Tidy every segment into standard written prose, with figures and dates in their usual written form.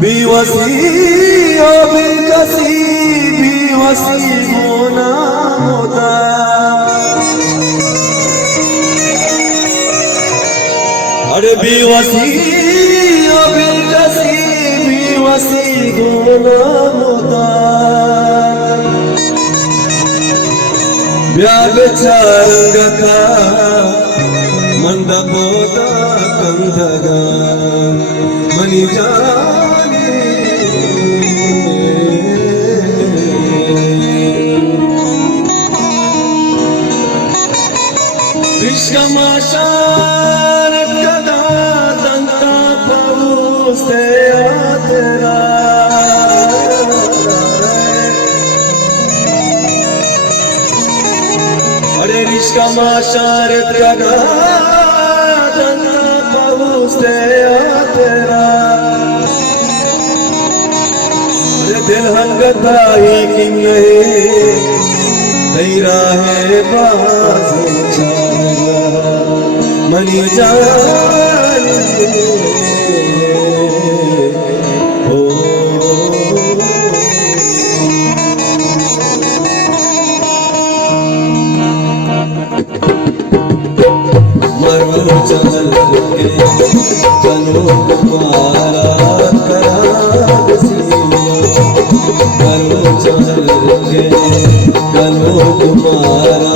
बेवसी ओ बेकसी बेवसी होना होता। अरे बेवसी ओ बेकसी बेवसी होना होता। व्यागचारंगता मंडपोता कंधगा मनी जाने विश्वमाशार कदा दंता पहुँचते तेरा। अरे विश्वमाशार कदा दंता पहुँचते तेरा। दिल हंगता ही किंग तेरा है बाज़ मनी जाने हो। मरो चल के चलो तुम्हारा करार सिया। मरो चल के चलो तुम्हारा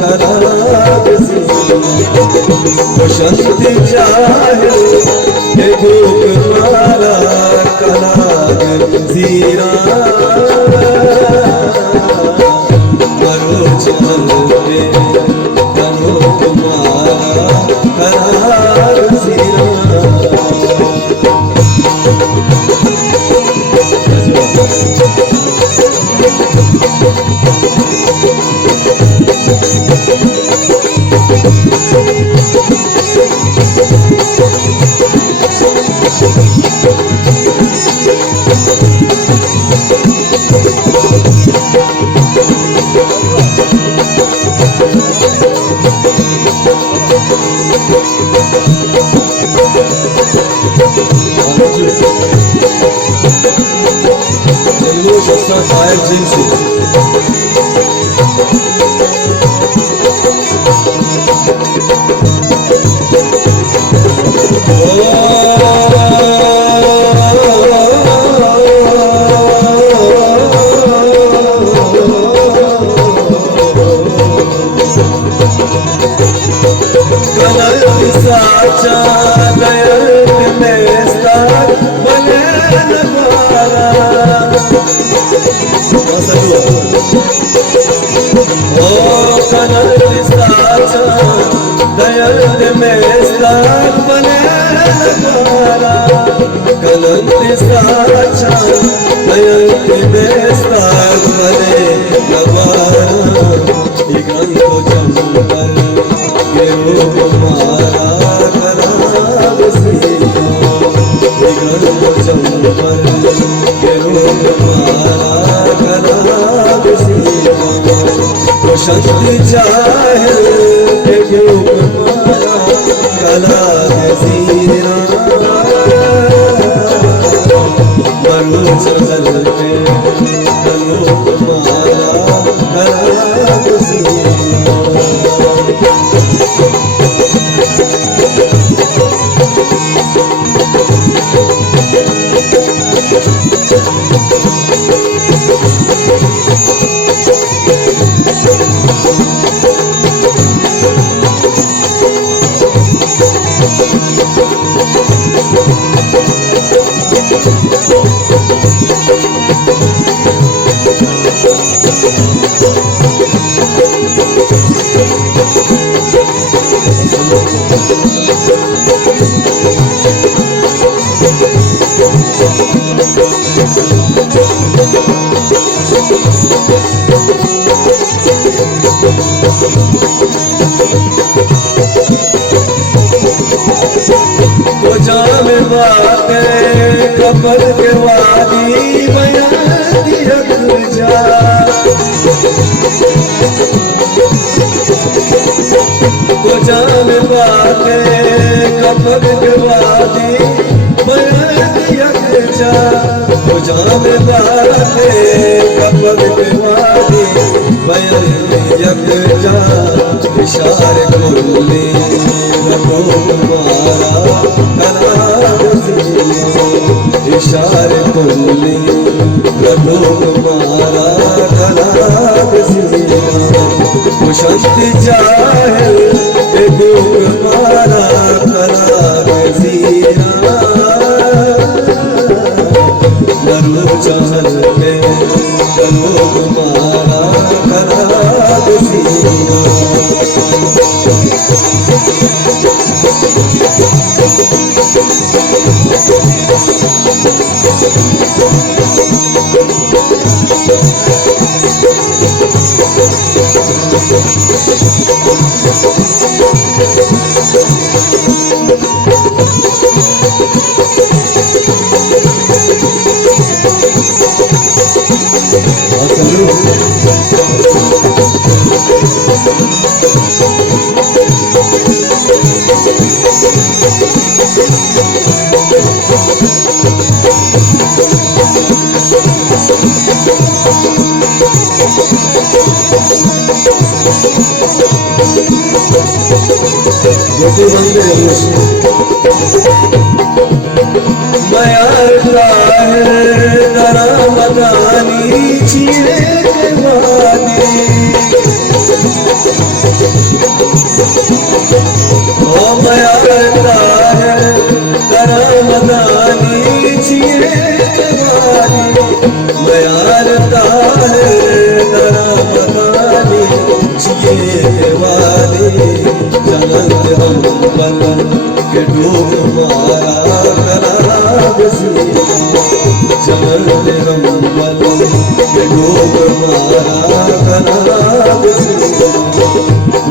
करार सिया। वो शक्ति चाहे ये दुख मारा करार जीरा। मरो चल के चलो तुम्हारा करार जीरा। शक्ति चाहे कला सीरा। मरो चल के चलो तुम्हारा करार सीरा। कपल के वादी बयानी रख जा। को जान बातें कपल के वादी बयानी रख जा। जान बाते कपल के वादी बयान यक जा इशारे खोले रबो तुम्हारा कलाम इशारे खोले रबो तुम्हारा कलाम शांति चाहे देखो तुम्हारा कलाम मरो चाहल में करो तुम्हारा कलाम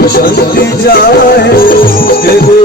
शांति जाए